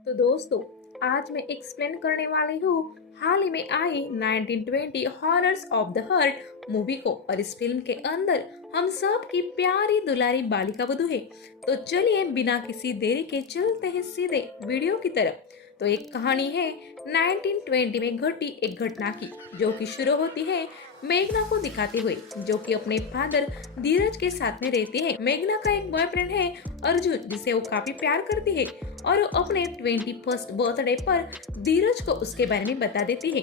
तो दोस्तों, आज मैं एक्सप्लेन करने वाली हूँ हाल ही में आई 1920 horrors of the heart movie को। और इस फिल्म के अंदर हम सब की प्यारी दुलारी बालिका वधू है। तो चलिए बिना किसी देरी के चलते हैं सीधे वीडियो की तरफ। तो एक कहानी है 1920 में घटी एक घटना की, जो कि शुरू होती है मेघना को दिखाते हुए, जो कि अपने फादर धीरज के साथ में रहती है। मेघना का एक बॉयफ्रेंड है अर्जुन, जिसे वो काफी प्यार करती है और वो अपने 21st बर्थडे पर धीरज को उसके बारे में बता देती है।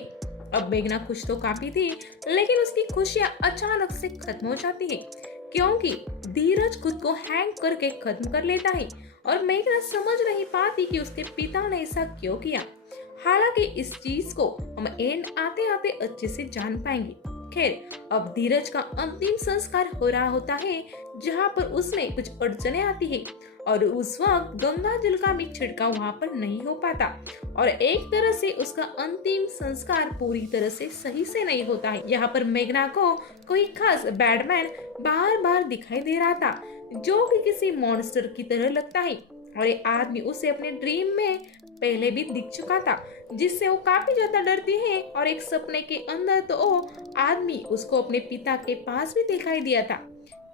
अब मेघना खुश तो काफी थी, लेकिन उसकी खुशियां अचानक से खत्म हो जाती है, क्योंकि धीरज खुद को हैंग करके खत्म कर लेता है और मेघना समझ नहीं पाती कि उसके पिता ने ऐसा क्यों किया। हालांकि इस चीज को हम एंड आते आते अच्छे से जान पाएंगे। खैर, अब धीरज का अंतिम संस्कार हो रहा होता है, जहाँ पर उसमें कुछ अड़चने आती है और उस वक्त गंगा जल का भी छिड़काव वहाँ पर नहीं हो पाता और एक तरह से उसका अंतिम संस्कार पूरी तरह से सही से नहीं होता है। यहाँ पर मेघना को कोई खास बैडमैन बार बार दिखाई दे रहा था, जो कि किसी मॉन्स्टर की तरह लगता है और ये आदमी उसे अपने ड्रीम में पहले भी दिख चुका था, जिससे वो काफी ज्यादा डरती है। और एक सपने के अंदर तो वो आदमी उसको अपने पिता के पास भी दिखाई दिया था।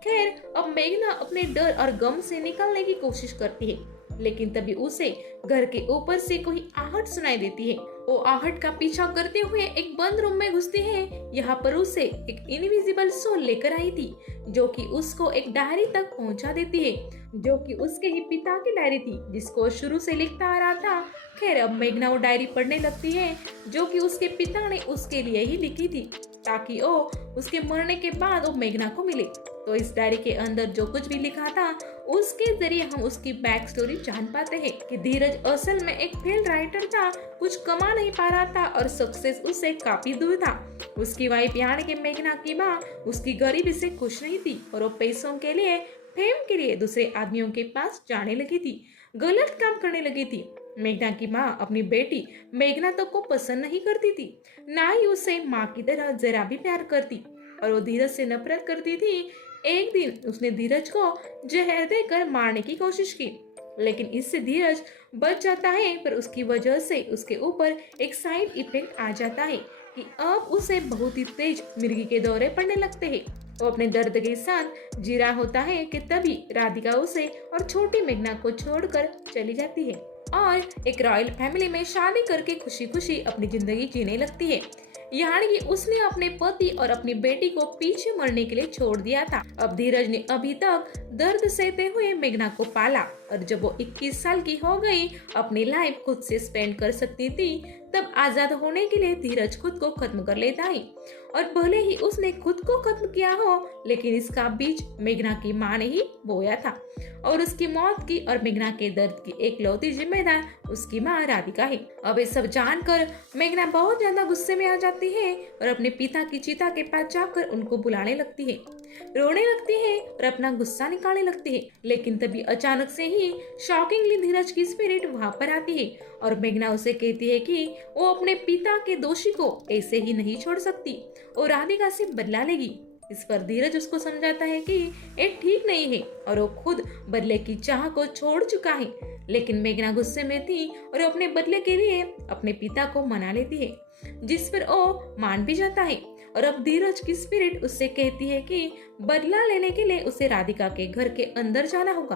खैर, अब मेघना अपने डर और गम से निकलने की कोशिश करती है, लेकिन तभी उसे घर के ऊपर से कोई आहट सुनाई देती है। वो आहट का पीछा करते हुए एक बंद रूम में घुसती है। यहाँ पर उसे एक इनविजिबल सोल लेकर आई थी, जो कि उसको एक डायरी तक पहुंचा देती है, जो कि उसके ही पिता की डायरी थी, जिसको शुरू से लिखता आ रहा था। खैर, अब मेघना वो डायरी पढ़ने लगती है, जो कि उसके पिता ने उसके लिए ही लिखी थी, ताकि वो उसके मरने के बाद वो मेघना को मिले। तो इस डायरी के अंदर जो कुछ भी लिखा था, उसके जरिए हम उसकी बैक स्टोरी जान पाते हैं कि धीरज असल में एक फेल राइटर था, कुछ कमा नहीं पा रहा था और सक्सेस उससे काफी दूर था। उसकी वाइफ यानी कि मेघना की माँ उसकी गरीबी से खुश नहीं थी और वो पैसों के लिए, फेम के लिए दूसरे आदमियों के पास जाने लगी थी, गलत काम करने लगी थी। मेघना की माँ अपनी बेटी मेघना तक को पसंद नहीं करती थी, ना ही उसे माँ की तरह जरा भी प्यार करती और वो धीरज से नफरत करती थी। एक दिन उसने धीरज को जहर देकर मारने की कोशिश की, लेकिन इससे धीरज बच जाता है, पर उसकी वजह से उसके ऊपर एक साइड इफेक्ट आ जाता है कि अब उसे बहुत ही तेज मिर्गी के दौरे पड़ने लगते हैं। वो अपने दर्द के साथ जी रहा होता है कि तभी राधिका उसे और छोटी मेघना को छोड़कर चली जाती है और एक रॉयल फैमिली में शादी करके खुशी खुशी अपनी जिंदगी जीने लगती है। यानी कि उसने अपने पति और अपनी बेटी को पीछे मरने के लिए छोड़ दिया था। अब धीरज ने अभी तक दर्द सहते हुए मेघना को पाला और जब वो 21 साल की हो गई, अपनी लाइफ खुद से स्पेंड कर सकती थी, तब आजाद होने के लिए धीरज खुद को खत्म कर लेता है। और भले ही उसने खुद को खत्म किया हो, लेकिन इसका बीज मेघना की माँ ने ही बोया था और उसकी मौत की और मेघना के दर्द की एकलौती जिम्मेदार उसकी माँ राधिका है। अब ये सब जानकर मेघना बहुत ज्यादा गुस्से में आ जाती है और अपने पिता की चिता के पास जाकर उनको बुलाने लगती है, रोने लगती है और अपना गुस्सा निकालने लगती है। लेकिन तभी अचानक से ही शॉकिंगली धीरज की स्पिरिट वहाँ पर आती है और मेघना उसे कहती है कि वो अपने पिता के दोषी को ऐसे ही नहीं छोड़ सकती और राधिका से बदला लेगी। इस पर धीरज उसको समझाता है कि ये ठीक नहीं है और वो खुद बदले की चाह को छोड़ चुका है। लेकिन मेघना गुस्से में थी और वो अपने बदले के लिए अपने पिता को मना लेती है, जिस पर वो मान भी जाता है। और अब धीरज की स्पिरिट उससे कहती है कि बदला लेने के लिए उसे राधिका के घर के अंदर जाना होगा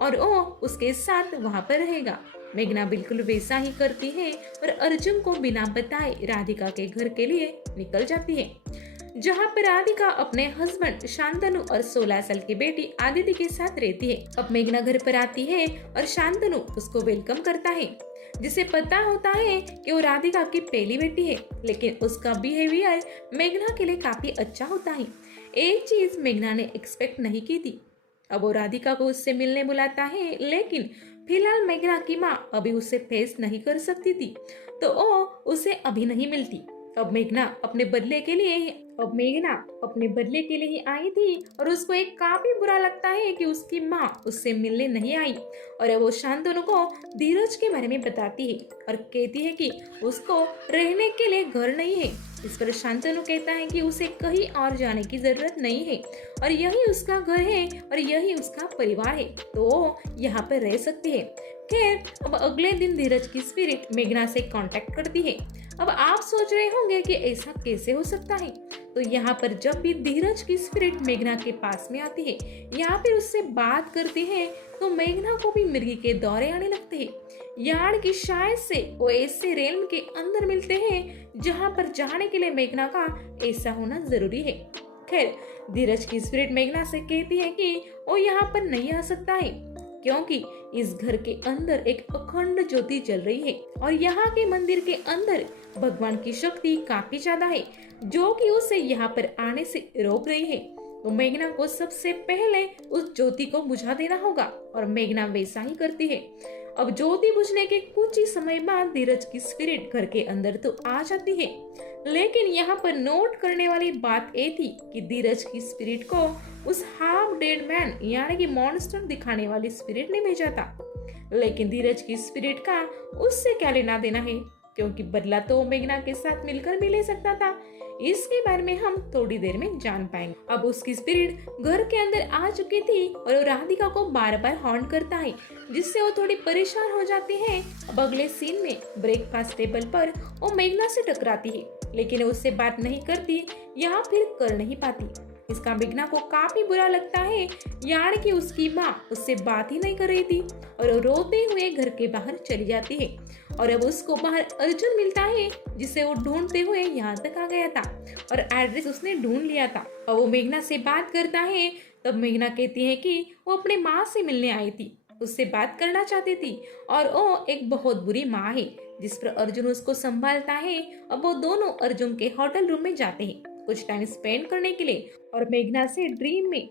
और वो उसके साथ वहाँ पर रहेगा। मेघना बिल्कुल वैसा ही करती है और अर्जुन को बिना बताए राधिका के घर के लिए निकल जाती है, जहाँ पर राधिका अपने हस्बैंड शांतनु और 16 साल की बेटी आदिति के साथ रहती है। अब मेघना घर पर आती है और शांतनु उसको वेलकम करता है, जिसे पता होता है कि वो राधिका की पहली बेटी है, लेकिन उसका बिहेवियर मेघना के लिए काफी अच्छा होता है। एक चीज मेघना ने एक्सपेक्ट नहीं की थी। अब वो राधिका को उससे मिलने बुलाता है, लेकिन फिलहाल मेघना की माँ अभी उसे फेस नहीं कर सकती थी, तो वो उसे अभी नहीं मिलती। अब मेघना अपने बदले के लिए ही आई थी और उसको एक काफी बुरा लगता है कि उसकी माँ उससे मिलने नहीं आई और वो शांतनु को धीरज के बारे में बताती है और कहती है कि उसको रहने के लिए घर नहीं है। इस पर शांतनु कहता है कि उसे कहीं और जाने की जरूरत नहीं है और यही उसका घर है और यही उसका परिवार है, तो वो यहाँ पर रह सकती है। खैर, अब अगले दिन धीरज की स्पिरिट मेघना से कांटेक्ट करती है। अब आप सोच रहे होंगे कि ऐसा कैसे हो सकता है। तो यहाँ पर जब भी धीरज की स्पिरिट मेघना के पास में आती है या फिर उससे बात करती है तो मेघना को भी मिर्गी के दौरे आने लगते हैं। यार्ड की शायद से वो ऐसे रेलम के अंदर मिलते हैं जहाँ पर जाने के लिए मेघना का ऐसा होना जरूरी है। खैर, धीरज की स्पिरिट मेघना से कहती है कि वो यहाँ पर नहीं आ सकता है क्योंकि इस घर के अंदर एक अखंड ज्योति जल रही है और यहाँ के मंदिर के अंदर भगवान की शक्ति काफी ज्यादा है जो कि उसे यहाँ पर आने से रोक रही है। तो मेघना को सबसे पहले उस ज्योति को बुझा देना होगा और मेघना वैसा ही करती है। अब ज्योति बुझने के कुछ ही समय बाद धीरज की स्पिरिट घर के अंदर तो आ जाती है, लेकिन यहाँ पर नोट करने वाली बात ये थी कि धीरज की स्पिरिट को उस हाफ डेड मैन यानी कि मॉन्स्टर दिखाने वाली स्पिरिट ने भेजा था। लेकिन धीरज की स्पिरिट का उससे क्या लेना देना है क्योंकि बदला तो मेघना के साथ मिलकर भी ले सकता था। इसके बारे में हम थोड़ी देर में जान पाएंगे। अब उसकी स्पिरिट घर के अंदर आ चुकी थी और वो राधिका को बार बार हॉन्ट करता है जिससे वो थोड़ी परेशान हो जाती है। अब अगले सीन में ब्रेकफास्ट टेबल पर वो मेघना से टकराती है लेकिन उससे बात नहीं करती या फिर कर नहीं पाती। इसका मेघना को काफी बुरा लगता है यानी कि उसकी माँ उससे बात ही नहीं कर रही थी और वो रोते हुए घर के बाहर चली जाती है। और अब उसको बाहर अर्जुन मिलता है जिसे वो ढूंढते हुए यहाँ तक आ गया था और एड्रेस उसने ढूंढ लिया था। और वो मेघना से बात करता है तब मेघना कहती है कि वो अपने माँ से मिलने आई थी, उससे बात करना चाहती थी और वो एक बहुत बुरी माँ है जिस पर अर्जुन उसको संभालता है। अब वो दोनों अर्जुन के होटल रूम में जाते हैं कुछ टाइम स्पेंड करने के लिए और मेघना से ड्रीम में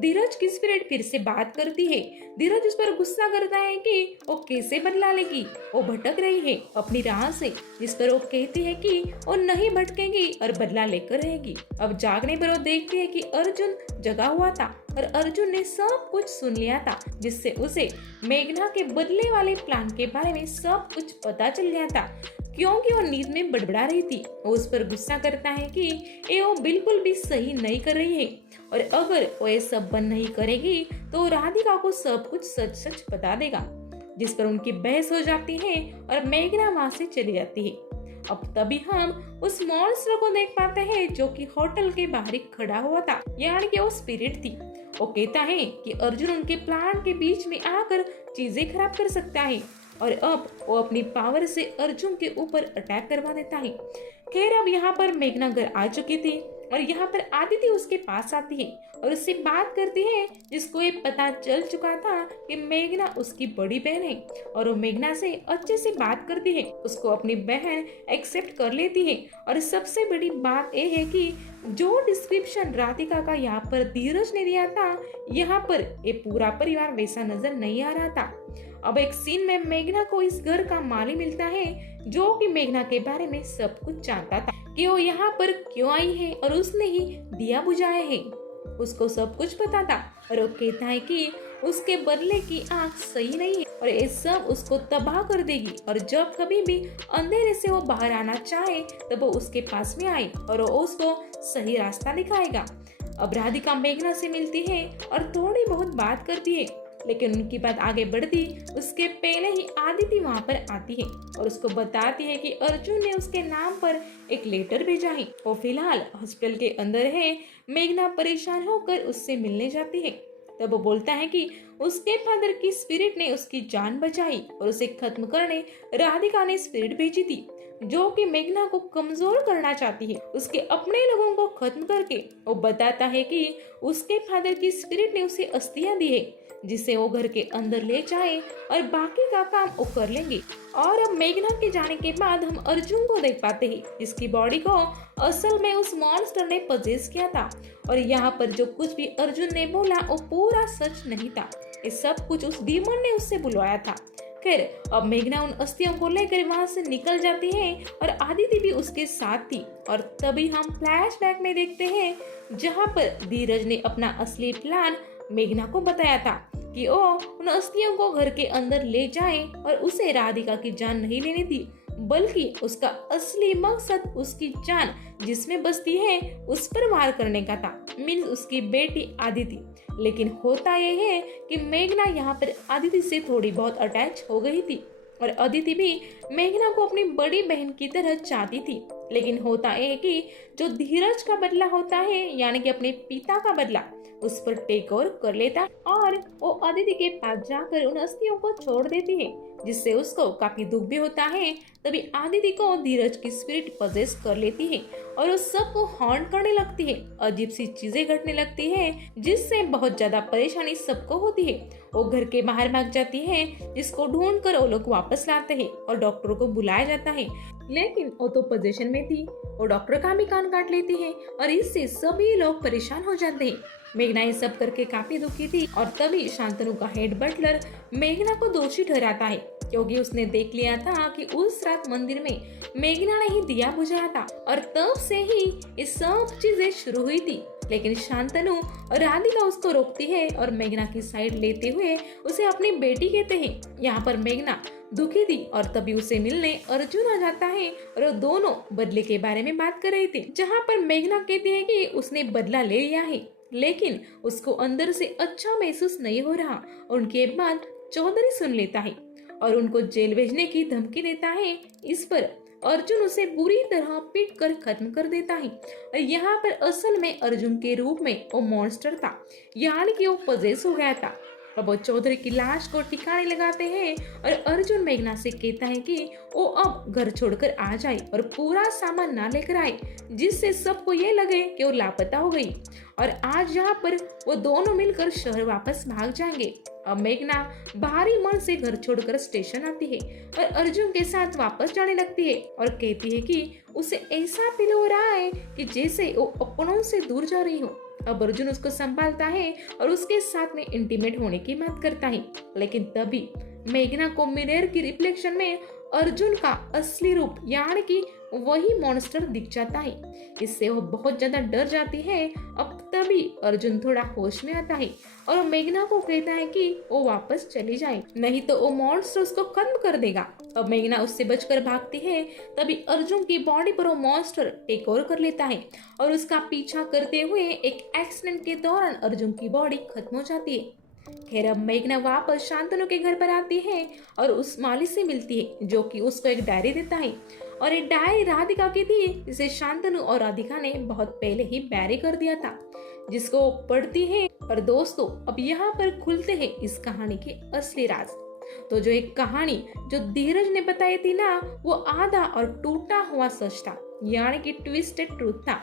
धीरज की स्पिरिट फिर से बात करती है। धीरज उस पर गुस्सा करता है कि वो कैसे बदला लेगी, वो भटक रही है अपनी राह से, जिस पर वो कहती है कि वो नहीं भटकेगी और बदला लेकर रहेगी। अब जागने पर वो देखती है कि अर्जुन जगा हुआ था और अर्जुन ने सब कुछ सुन लिया था जिससे उसे मेघना के बदले वाले प्लान के बारे में सब कुछ पता चल गया था क्योंकि वो नींद में बड़बड़ा रही थी। वो उस पर गुस्सा करता है कि ये वो बिल्कुल भी सही नहीं कर रही है और अगर वो ये सब बंद नहीं करेगी तो राधिका को सब कुछ सच सच बता देगा, जिस पर उनकी बहस हो जाती है और मेघना वहां से चली जाती है। अब तभी हम उस मॉन्स्टर को देख पाते हैं जो कि होटल के बाहर ही खड़ा हुआ था यानी कि वो स्पिरिट थी। वो कहता है कि अर्जुन उनके प्लान के बीच में आकर चीजें खराब कर सकता है और अब वो अपनी पावर से अर्जुन के ऊपर अटैक करवा देता है। खैर, अब यहाँ पर मेघना घर आ चुकी थी और यहाँ पर आदिति उसके पास आती है और उससे बात करती है जिसको ये पता चल चुका था कि मेघना उसकी बड़ी बहन है और वो मेघना से अच्छे से बात करती है, उसको अपनी बहन एक्सेप्ट कर लेती है। और सबसे बड़ी बात ये है कि जो डिस्क्रिप्शन राधिका का यहाँ पर धीरज ने दिया था यहाँ पर ये पूरा परिवार वैसा नजर नहीं आ रहा था। अब एक सीन में मेघना को इस घर का माली मिलता है जो कि मेघना के बारे में सब कुछ जानता था कि वो यहाँ पर क्यों आई है और उसने ही दिया बुझाया है, उसको सब कुछ पता था। और वो कहता है कि उसके बदले की आंख सही नहीं है और ये सब उसको तबाह कर देगी और जब कभी भी अंधेरे से वो बाहर आना चाहे तब वो उसके पास में आए और वो उसको सही रास्ता दिखाएगा। अब राधिका मेघना से मिलती है और थोड़ी बहुत बात करती है लेकिन उनकी बात आगे बढ़ती उसके पहले ही आदिति वहाँ पर आती है और उसको बताती है कि अर्जुन ने उसके नाम पर एक लेटर भेजा है, वो फिलहाल हॉस्पिटल के अंदर है। मेघना परेशान होकर उससे मिलने जाती है तब वो बोलता है कि उसके फादर की स्पिरिट ने उसकी जान बचाई और उसे खत्म करने राधिका ने स्पिरिट भेजी थी जो कि मेघना को कमजोर करना चाहती है, उसके अपने लोगों को खत्म करके। वो बताता है कि उसके फादर की स्पिरिट ने उसे अस्थियां दी है जिसे वो घर के अंदर ले जाए और बाकी का काम वो कर लेंगे। और अब मेघना के जाने के बाद हम अर्जुन को देख पाते हैं जिसकी बॉडी को असल में उस मॉन्स्टर ने पजेस किया था और यहाँ पर जो कुछ भी अर्जुन ने बोला वो पूरा सच नहीं था, ये सब कुछ उस डीमन ने उससे बुलवाया था। खैर, अब मेघना उन अस्थियों को लेकर वहां से निकल जाती है और आदिति भी उसके साथ थी। और तभी हम फ्लैशबैक में देखते हैं जहाँ पर धीरज ने अपना असली प्लान मेघना को बताया था कि वो उन अस्थियों को घर के अंदर ले जाए और उसे राधिका की जान नहीं लेनी थी बल्कि उसका असली मकसद उसकी जान जिसमें बसती है उस पर वार करने का था, मीन्स उसकी बेटी आदिति। लेकिन होता यह है कि मेघना यहाँ पर आदिति से थोड़ी बहुत अटैच हो गई थी और अदिति भी मेघना को अपनी बड़ी बहन की तरह चाहती थी। लेकिन होता है कि जो धीरज का बदला होता है, यानी कि अपने पिता का बदला, उस पर टेक ओवर कर लेता है और वो अदिति के पास जाकर उन अस्थियों को छोड़ देती है, जिससे उसको काफी दुख भी होता है। तभी आदिति को धीरज की स्पिरिट पजेस कर लेती है और उस सबको हॉन्ट करने लगती है। अजीब सी चीजें घटने लगती है जिससे बहुत ज्यादा परेशानी सबको होती है। वो घर के बाहर भाग जाती है, जिसको ढूंढ कर वो लोग वापस लाते हैं और डॉक्टर को बुलाया जाता है। लेकिन वो तो पोजीशन में थी, वो डॉक्टर का भी कान काट लेती है और इससे सभी लोग परेशान हो जाते हैं। मेघना ये सब करके काफी दुखी थी और तभी शांतनु का हेड बटलर मेघना को दोषी ठहराता है, क्योंकि उसने देख लिया था कि उस रात मंदिर में मेघना ने ही दिया बुझाया था और तब से ही ये सब चीजें शुरू हुई थी। लेकिन शांतनु और राधिका उसको रोकती है और मेघना की साइड लेते हुए उसे अपनी बेटी कहते हैं। यहाँ पर मेघना दुखी थी और तभी उसे मिलने अर्जुन आ जाता है और वो दोनों बदले के बारे में बात कर रहे थे, जहाँ पर मेघना कहती है कि उसने बदला ले लिया है, लेकिन उसको अंदर से अच्छा महसूस नहीं हो रहा। उनके बाद चौधरी सुन लेता है और उनको जेल भेजने की धमकी देता है। इस पर अर्जुन उसे बुरी तरह पीट कर खत्म कर देता है और यहाँ पर असल में अर्जुन के रूप में वो मॉन्स्टर था, यानी कि वो पजेस हो गया था। अब वो चौधरी की लाश को ठिकाने लगाते हैं और अर्जुन मेघना से कहता है कि वो अब घर छोड़कर आ जाए और पूरा सामान ना लेकर आए, जिससे सबको ये लगे कि वो लापता हो गई। और आज यहाँ पर वो दोनों मिलकर शहर वापस भाग जाएंगे। अब मेघना भारी मन से घर छोड़कर स्टेशन आती है और अर्जुन के साथ वापस जाने लगती है और कहती है कि उसे ऐसा फील हो रहा है कि जैसे वो अपनों से दूर जा रही हो। अब अर्जुन उसको संभालता है और उसके साथ में इंटीमेट होने की बात करता है, लेकिन तभी मेघना को मिरर की रिफ्लेक्शन में अर्जुन का असली रूप, यानी कि वही मॉन्स्टर दिख जाता है। इससे वो बहुत ज्यादा डर जाती है। अब तभी अर्जुन थोड़ा होश में आता है और मेघना को कहता है कि वो वापस चली जाए, नहीं तो वो मॉन्स्टर उसको खत्म कर देगा। अब मेघना उससे बचकर भागती है, तभी अर्जुन की बॉडी पर वो मॉन्स्टर टेक ओवर कर लेता है और उसका पीछा करते हुए एक एक्सीडेंट के दौरान अर्जुन की बॉडी खत्म हो जाती है। खैर, अब मेघना वापस शांतनु के घर पर आती है और उस माली से मिलती है, जो कि उसको एक डायरी देता है और ये डायरी राधिका की थी, जिसे शांतनु और राधिका ने बहुत पहले ही बैरी कर दिया था, जिसको पढ़ती है। और दोस्तों, अब यहाँ पर खुलते हैं इस कहानी के असली राज। तो जो एक कहानी जो धीरज ने बताई थी ना, वो आधा और टूटा हुआ सच था, यानी कि ट्विस्टेड ट्रूथ था।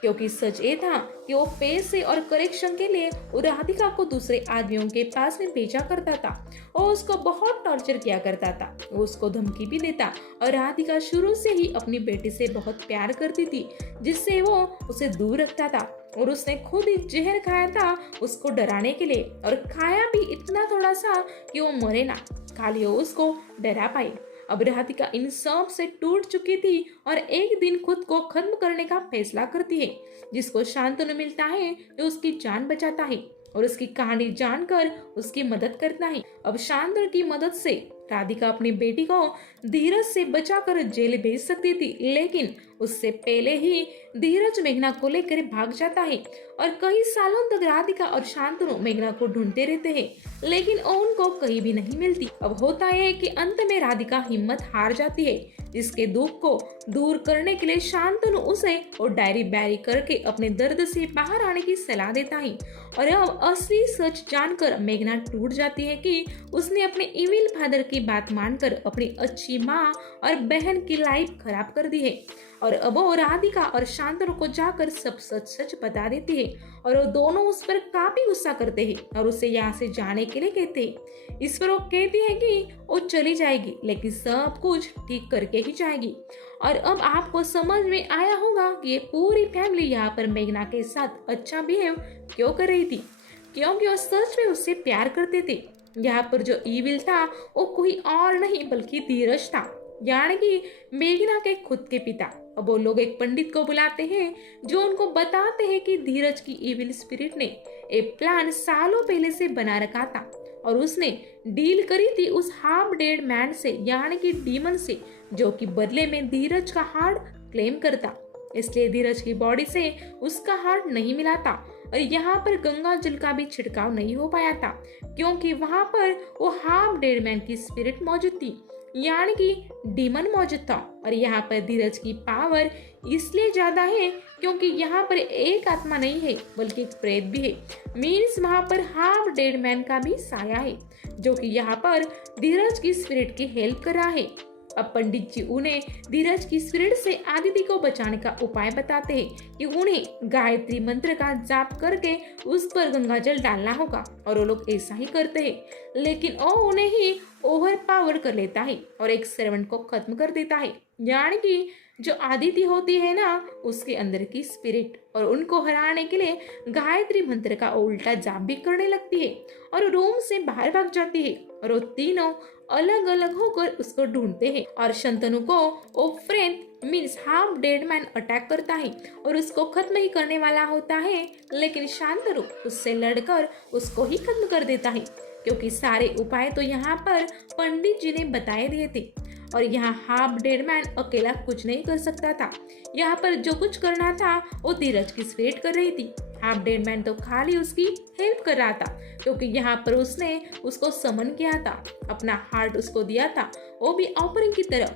क्योंकि सच ये था कि वो पैसे और करेक्शन के लिए वो राधिका को दूसरे आदमियों के पास में भेजा करता था और उसको बहुत टॉर्चर किया करता था। वो उसको धमकी भी देता और राधिका शुरू से ही अपनी बेटी से बहुत प्यार करती थी, जिससे वो उसे दूर रखता था और उसने खुद ही जहर खाया था उसको डराने के लिए, और खाया भी इतना थोड़ा सा कि वो मरे ना, खाली वो उसको डरा पाए। अब राधिका इन सब से टूट चुकी थी और एक दिन खुद को खत्म करने का फैसला करती है, जिसको शांतनु मिलता है जो उसकी जान बचाता है और उसकी कहानी जानकर उसकी मदद करता है। अब शांतनु की मदद से राधिका अपनी बेटी को धीरज से बचाकर जेल भेज सकती थी, लेकिन उससे पहले ही धीरज मेघना को लेकर भाग जाता है और कई सालों तक राधिका और शांतनु मेघना को ढूंढते रहते हैं, लेकिन उनको कहीं भी नहीं मिलती। अब होता है कि अंत में राधिका हिम्मत हार जाती है, जिसके दुख को दूर करने के लिए शांतनु उसे और डायरी बैरी करके अपने दर्द से बाहर आने की सलाह देता है। और अब असली सच जानकर मेघना टूट जाती है कि उसने अपने इविल फादर की बात मानकर अपनी अच्छी माँ और बहन की लाइफ खराब कर दी है। और अब वो राधिका और शांतनु को जाकर सब सच सच बता देती है और वो दोनों उस पर काफी गुस्सा करते हैं और उसे यहाँ से जाने के लिए कहते हैं। इस पर वो कहती है कि वो चली जाएगी, लेकिन सब कुछ ठीक करके ही जाएगी। और अब आपको समझ में आया होगा कि ये पूरी फैमिली यहाँ पर मेघना के साथ अच्छा बिहेव क्यों कर रही थी, क्योंकि वो सच में उससे प्यार करते थे। यहाँ पर जो ईविल था वो कोई और नहीं बल्कि धीरज था, यानी कि मेघना के खुद के पिता। अब वो लोग एक पंडित को बुलाते हैं जो उनको बताते हैं कि धीरज की इविल स्पिरिट ने एक प्लान सालों पहले से बना रखा था और उसने डील करी थी उस हाफ डेड मैन से, यानी कि डीमन से, जो कि बदले में धीरज का हार्ट क्लेम करता। इसलिए धीरज की बॉडी से उसका हार्ट नहीं मिला था और यहाँ पर गंगा जल का भी छिड़काव नहीं हो पाया था, क्योंकि वहां पर वो हाफ डेड मैन की स्पिरिट मौजूद थी, यानी कि डीमन मौजूद था। और यहाँ पर धीरज की पावर इसलिए ज्यादा है क्योंकि यहाँ पर एक आत्मा नहीं है बल्कि एक प्रेत भी है। मीन्स वहां पर हाफ डेड मैन का भी साया है, जो कि यहाँ पर धीरज की स्पिरिट की हेल्प कर रहा है। अब पंडित जी उन्हें धीरज की स्पिरिट से आदिति को बचाने का उपाय बताते हैं कि उन्हें गायत्री मंत्र का जाप करके उस पर गंगा जल डालना होगा, और वो लोग ऐसा ही करते हैं। लेकिन वो उन्हें ही ओवर पावर कर लेता है और एक सर्वेंट को खत्म कर देता है, यानी कि जो आदिति होती है ना, उसके अंदर की स्पिरिट, और उनको हराने के लिए गायत्री मंत्र का उल्टा जाप भी करने लगती है और रूम से बाहर भाग जाती है। और वो तीनों अलग अलग होकर उसको ढूंढते हैं और शंतनु को वो friend means half dead man attack करता है और उसको खत्म ही करने वाला होता है, लेकिन शांतनु उससे लड़कर उसको ही खत्म कर देता है, क्योंकि सारे उपाय तो यहाँ पर पंडित जी ने बताए दिए थे और यहाँ हाफ डेड मैन अकेला कुछ नहीं कर सकता था। यहाँ पर जो कुछ करना था वो धीरज की स्पिरिट कर रही थी। हाफ डेड मैन तो खाली उसकी हेल्प कर रहा था, क्योंकि यहाँ पर उसने उसको समन किया था, अपना हार्ट उसको दिया था, वो भी ऑफरिंग की तरह।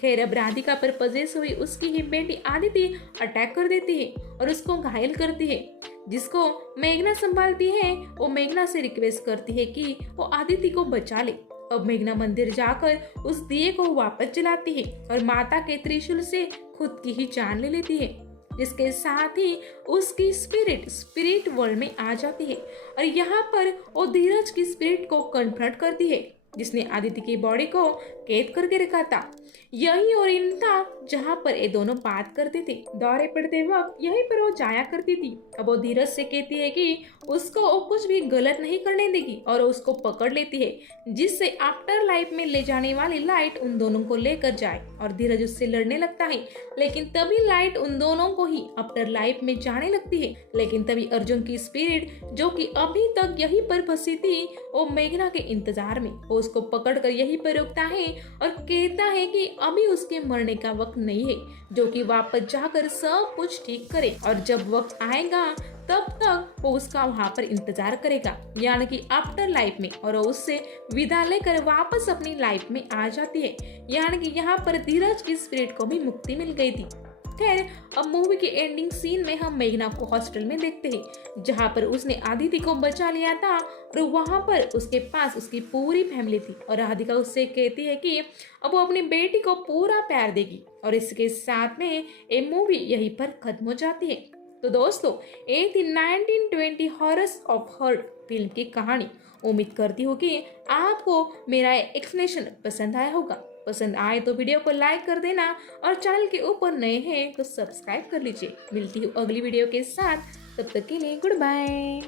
खैर अब राधिका पर पजेस हुई उसकी ही बेटी आदिति अटैक कर देती है और उसको घायल करती है, जिसको मेघना संभालती है। वो मेघना से रिक्वेस्ट करती है कि वो आदिति को बचा ले। अब मेघना मंदिर जाकर उस दिए को वापस जलाती है और माता के त्रिशूल से खुद की ही जान ले लेती है, जिसके साथ ही उसकी स्पिरिट वर्ल्ड में आ जाती है और यहाँ पर वो धीरज की स्पिरिट को कन्फ्रंट करती है, जिसने आदिति की बॉडी को कैद करके रखा था। यही और इन था जहाँ पर ये दोनों बात करते थे। दौरे पड़ते वक्त यहीं पर वो जाया करती थी। अब वो धीरज से कहती है कि उसको वो कुछ भी गलत नहीं करने देगी और वो उसको पकड़ लेती है, जिससे आफ्टर लाइफ में ले जाने वाली लाइट उन दोनों को लेकर जाए। और धीरज उससे लड़ने लगता है, लेकिन तभी लाइट उन दोनों को ही आफ्टर लाइफ में जाने लगती है। लेकिन तभी अर्जुन की स्पिरिट, जो कि अभी तक यहीं पर फंसी थी, वो मेघना के इंतजार में वो उसको पकड़कर यहीं पर रोकता है और कहता है कि अभी उसके मरने का वक्त नहीं है, जो कि वापस जाकर सब कुछ ठीक करे, और जब वक्त आएगा तब तक वो उसका वहां पर इंतजार करेगा, यानी कि आफ्टर लाइफ में, और वो उससे विदा लेकर वापस अपनी लाइफ में आ जाती है। यानी कि यहाँ पर धीरज की स्पिरिट को भी मुक्ति मिल गई थी। खैर अब मूवी के एंडिंग सीन में हम मेघना को हॉस्टल में देखते हैं, जहाँ पर उसने आदिति को बचा लिया था और वहाँ पर उसके पास उसकी पूरी फैमिली थी, और राधिका उससे कहती है कि अब वो अपनी बेटी को पूरा प्यार देगी। और इसके साथ में ये मूवी यहीं पर खत्म हो जाती है। तो दोस्तों, ये थी 1920 हॉरर्स ऑफ हर्ट फिल्म की कहानी। उम्मीद करती हूँ कि आपको मेरा एक्सप्लेनेशन पसंद आया होगा। पसंद आए तो वीडियो को लाइक कर देना और चैनल के ऊपर नए हैं तो सब्सक्राइब कर लीजिए। मिलती हूँ अगली वीडियो के साथ, तब तक के लिए गुड बाय।